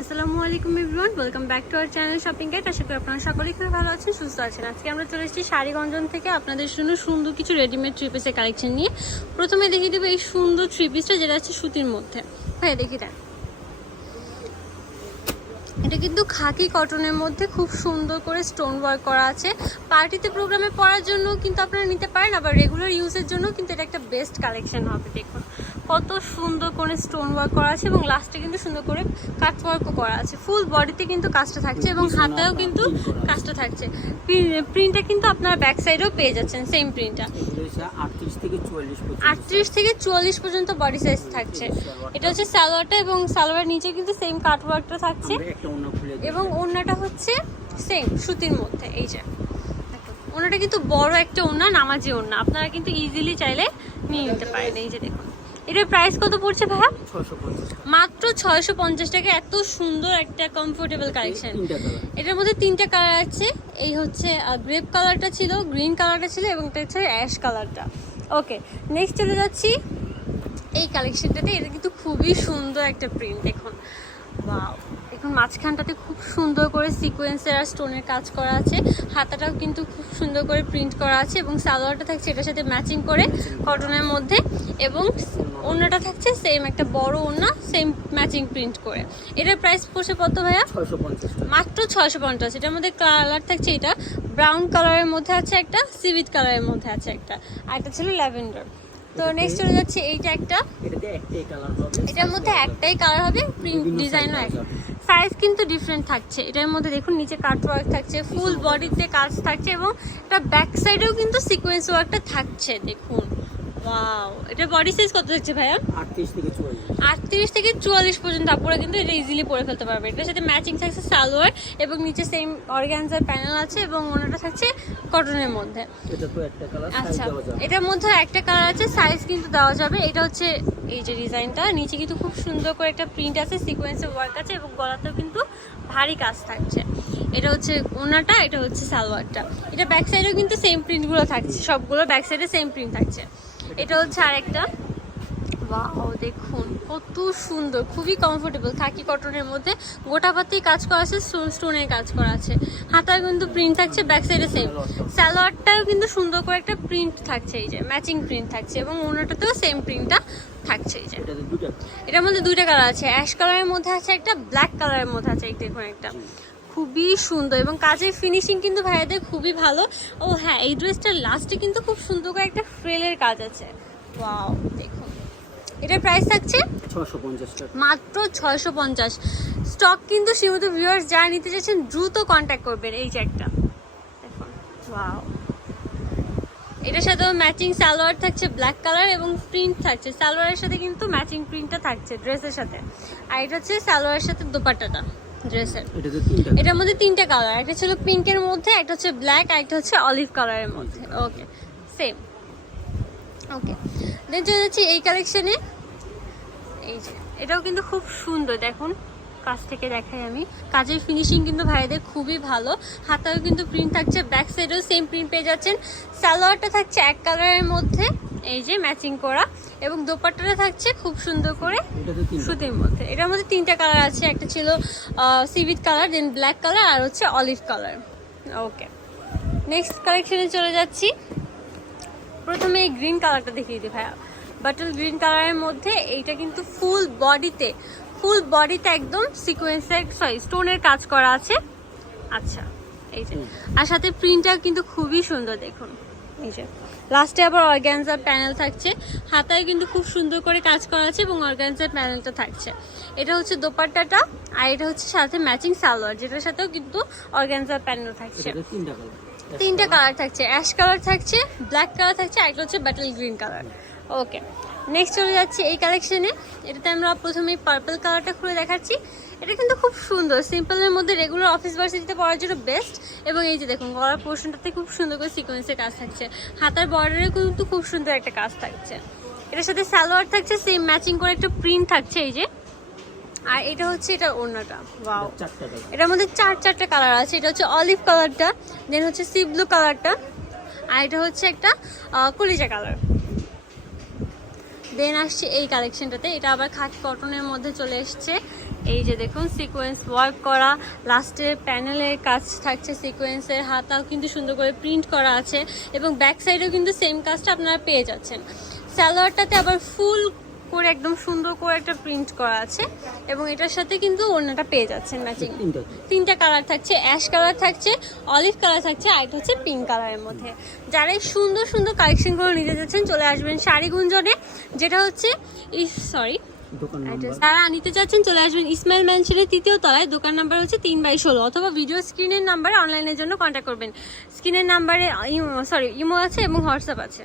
আসসালামু আলাইকুম everyone, welcome back to our channel shopping guide. আশা করি আপনারা সকলেই খুব ভালো আছেন, সুস্থ আছেন। আজকে আমরা চলে এসেছি শাড়িগঞ্জন থেকে আপনাদের জন্য সুন্দর কিছু রেডিমেড থ্রি পিসের কালেকশন নিয়ে। প্রথমে দেখিয়ে দেবো এই সুন্দর থ্রি পিসটা যেটা আছে সুতির মধ্যে। হ্যাঁ দেখি দেন। এটা কিন্তু খাকি কটনের মধ্যে খুব সুন্দর করে স্টোন ওয়ার্ক করা আছে। পার্টিতে প্রোগ্রামে পরার জন্য কিন্তু আপনারা নিতে পারেন আবার রেগুলার ইউজের জন্য কিন্তু এটা একটা বেস্ট কালেকশন হবে দেখুন। কত সুন্দর করে স্টোন ওয়ার্ক করা আছে এবং লাস্টে কিন্তু সুন্দর করে কাট ওয়ার্কও করা আছে। ফুল বডিতে কিন্তু কাজটা থাকছে এবং হাতেও কিন্তু কাজটা থাকছে। প্রিন্টটা কিন্তু আপনারা ব্যাক সাইডেও পেয়ে যাচ্ছেন সেম প্রিন্টটা আটত্রিশ থেকে চুয়াল্লিশ পর্যন্ত আটত্রিশ থেকে চুয়াল্লিশ পর্যন্ত বডি সাইজ থাকছে। এটা হচ্ছে সালোয়ারটা এবং সালোয়ার নিচে কিন্তু সেম কাট ওয়ার্কটা থাকছে অন্য খুলে এবং ওড়নাটা হচ্ছে সেম সুতির মধ্যে এই যে। ওড়নাটা কিন্তু বড় একটা ওড়না নামাজি ওড়না আপনারা কিন্তু ইজিলি চাইলে নিয়ে নিতে পারেন এই যে দেখুন। এটার প্রাইস কত পড়ছে ভাইয়া? মাত্র ছয়শো পঞ্চাশ টাকা এত সুন্দর একটা কমফোর্টেবল কালেকশন এটার মধ্যে তিনটা কালার আছে। এই হচ্ছে গ্রেপ কালারটা ছিল গ্রিন কালারটা ছিল এবং এটা হচ্ছে অ্যাশ কালারটা ওকে নেক্সট চলে যাচ্ছি। এই কালেকশনটাতে এটা কিন্তু খুবই সুন্দর একটা প্রিন্ট দেখুন। ওয়াও দেখুন মাঝখানটাতে খুব সুন্দর করে সিকোয়েন্সের আর স্টোনের কাজ করা আছে। হাতাটাও কিন্তু খুব সুন্দর করে প্রিন্ট করা আছে এবং সালোয়ারটা থাকছে এটার সাথে ম্যাচিং করে কটনের মধ্যে এবং ওড়নাটা থাকছে সেম একটা বড় ওড়না সেম ম্যাচিং প্রিন্ট করে। এটার প্রাইস পড়ছে কত ভাইয়া? মাত্র ছয়শো পঞ্চাশ। এটার মধ্যে কালার থাকছে এটা। ব্রাউন কালারের মধ্যে আছে একটা সিভিট কালারের মধ্যে আছে একটা। আর একটা ছিল ল্যাভেন্ডার তো নেক্সট চলে যাচ্ছে এইটা একটা। এটার মধ্যে একটাই কালার হবে প্রিন্ট ডিজাইনও এক। সাইজ কিন্তু ডিফারেন্ট থাকছে। এটার মধ্যে দেখুন নিচে কাট ওয়ার্ক থাকছে ফুল বডিতে কাজ থাকছে এবং এটা ব্যাক সাইডেও কিন্তু সিকোয়েন্স ওয়ার্কটা থাকছে দেখুন। ওয়াও এটা বডি সাইজ কত থাকছে ভাইয়া? আটত্রিশ থেকে চুয়াল্লিশ। থেকে পর্যন্ত আপনারা কিন্তু এটা ইজিলি পরে ফেলতে পারবে। এটার সাথে ম্যাচিং থাকছে সালোয়ার এবং নিচে সেম অর্গানজার প্যানেল আছে এবং ওনাটা থাকছে কটনের মধ্যে। এটা তো একটা কালার আচ্ছা এটার মধ্যে একটা কালার আছে সাইজ কিন্তু দেওয়া যাবে। এটা হচ্ছে এই যে ডিজাইনটা নিচে কিন্তু খুব সুন্দর করে একটা প্রিন্ট আছে সিকোয়েন্সের ওয়ার্ক আছে এবং গলাতেও কিন্তু ভারী কাজ থাকছে। এটা হচ্ছে ওনাটা এটা হচ্ছে সালোয়ারটা। এটা ব্যাক সাইডেও কিন্তু সেম প্রিন্টগুলো থাকছে। সবগুলো ব্যাক সাইডে সেম প্রিন্ট থাকছে। এটা হচ্ছে আরেকটা। ওয়াও দেখুন কত সুন্দর খুবই কমফোর্টেবল থাকি কটনের মধ্যে গোটা পাতি কাজ করা আছে স্টোন স্টোনের কাজ করা আছে। হাতায় কিন্তু প্রিন্ট থাকছে ব্যাক সাইডে সেম স্যালোয়ারটাও কিন্তু সুন্দর করে একটা প্রিন্ট থাকছে এই যে ম্যাচিং প্রিন্ট থাকছে এবং ওনাটাতেও সেম প্রিন্টটা থাকছে এই যে। এটার মধ্যে দুইটা কালার আছে। অ্যাশ কালারের মধ্যে আছে একটা ব্ল্যাক কালারের মধ্যে আছে এই দেখুন একটা। খুবই সুন্দর এবং কাজের ফিনিশিং কিন্তু ভাইয়াদের খুবই ভালো। ও হ্যাঁ এই ড্রেসটার লাস্টে কিন্তু খুব সুন্দর করে একটা ফ্রেলের কাজ আছে। ওয়াও দেখুন। এটার প্রাইস থাকছে? মাত্র ছয়শো পঞ্চাশ। স্টক কিন্তু সীমিত ভিউয়ার্স যারা নিতে চাচ্ছেন দ্রুত কন্ট্যাক্ট করবেন এই যে একটা। দেখুন ওয়াও এটার সাথেও ম্যাচিং সালোয়ার থাকছে ব্ল্যাক কালার এবং প্রিন্ট থাকছে। সালোয়ারের সাথে কিন্তু ম্যাচিং প্রিন্টটা থাকছে ড্রেসের সাথে। আর এটা হচ্ছে সালোয়ারের সাথে দোপাট্টাটা। ড্রেসের এটার মধ্যে তিনটে কালার একটা ছিল পিঙ্কের মধ্যে একটা হচ্ছে ব্ল্যাক আর একটা হচ্ছে অলিভ কালারের মধ্যে। ওকে সেম ওকে দেন চলে যাচ্ছি এই কালেকশনে এই যে এটাও কিন্তু খুব সুন্দর দেখুন কাছ থেকে দেখাই আমি। কাজের ফিনিশিং কিন্তু ভাইদের খুবই ভালো। হাতাও কিন্তু প্রিন্ট থাকছে ব্যাক সাইডেও সেম প্রিন্ট পেয়ে যাচ্ছেন। সালোয়ারটা থাকছে এক কালারের মধ্যে। এই যে ম্যাচিং করা এবং দোপাট্টাটা থাকছে খুব সুন্দর করে সুতির মধ্যে। এটার মধ্যে তিনটা কালার আছে একটা ছিল সিভিট কালার দেন ব্ল্যাক কালার আর হচ্ছে অলিভ কালার। ওকে নেক্সট কালেকশনে চলে যাচ্ছি। প্রথমে এই গ্রিন কালারটা দেখিয়ে দিই ভাইয়া। বাটল গ্রিন কালারের মধ্যে এইটা কিন্তু ফুল বডিতে ফুল বডিতে একদম সিকোয়েন্সের সরি স্টোনের কাজ করা আছে। আচ্ছা এই যে। আর সাথে প্রিন্টটা কিন্তু খুবই সুন্দর দেখুন। যে। লাস্টে আবার অর্গ্যানজার প্যানেল থাকছে। হাতায় কিন্তু খুব সুন্দর করে কাজ করা আছে এবং অর্গ্যানজার প্যানেলটা থাকছে। এটা হচ্ছে দোপাট্টাটা আর এটা হচ্ছে সাথে ম্যাচিং সালোয়ার যেটার সাথেও কিন্তু অর্গ্যানজার প্যানেল থাকছে। এটাতে তিনটা কালার তিনটা কালার থাকছে। অ্যাশ কালার থাকছে ব্ল্যাক কালার থাকছে আর একটা হচ্ছে bottle green colour okay next চলে যাচ্ছি এই কালেকশনে এটাতে আমরা প্রথমে পার্পল কালারটা খুলে দেখাচ্ছি। এটা কিন্তু খুব সুন্দর। সিম্পলের মধ্যে রেগুলার অফিস ভার্সিটিতে পড়ার জন্য বেস্ট এবং এই যে দেখুন গলার পোর্শনটাতে খুব সুন্দর করে সিকোয়েন্সের কাজ থাকছে। হাতার বর্ডারে কিন্তু খুব সুন্দর একটা কাজ থাকছে। এটার সাথে সালোয়ার থাকছে সেম ম্যাচিং করে একটা প্রিন্ট থাকছে এই যে। আর এটা হচ্ছে এটা ওড়নাটা ওয়াও এটার মধ্যে চার চারটা কালার আছে। এটা হচ্ছে অলিভ কালারটা দেন হচ্ছে সি ব্লু কালারটা আর এটা হচ্ছে একটা কলিজা কালার দেন আসছে এই কালেকশনটাতে এটা আবার খাকি কটনের মধ্যে চলে এসছে। এই যে দেখুন সিকোয়েন্স ওয়ার্ক করা। লাস্টে প্যানেলের কাজ থাকছে সিকোয়েন্সের হাতাও কিন্তু সুন্দর করে প্রিন্ট করা আছে। এবং ব্যাক সাইডেও কিন্তু সেম কাজটা আপনারা পেয়ে যাচ্ছেন। স্যালোয়ারটাতে আবার ফুল করে একদম সুন্দর করে একটা প্রিন্ট করা আছে এবং এটার সাথে কিন্তু ওড়নাটা পেয়ে যাচ্ছেন ম্যাচিং তিনটা তিনটা কালার থাকছে অ্যাশ কালার থাকছে অলিভ কালার থাকছে আর হচ্ছে পিঙ্ক কালারের মধ্যে। যারা এই সুন্দর সুন্দর কালেকশনগুলো নিতে যাচ্ছেন চলে আসবেন শাড়ি গুঞ্জনে যেটা হচ্ছে সরি দোকান নাম্বার যারা নিতে চাচ্ছেন চলে আসবেন ইসমাইল ম্যানশনের তৃতীয় তলায় দোকান নাম্বার হচ্ছে তিন বাই ষোলো অথবা ভিডিও স্ক্রিনের নাম্বারে অনলাইনের জন্য কন্ট্যাক্ট করবেন। স্ক্রিনের নাম্বারে সরি ইমো আছে এবং হোয়াটসঅ্যাপ আছে।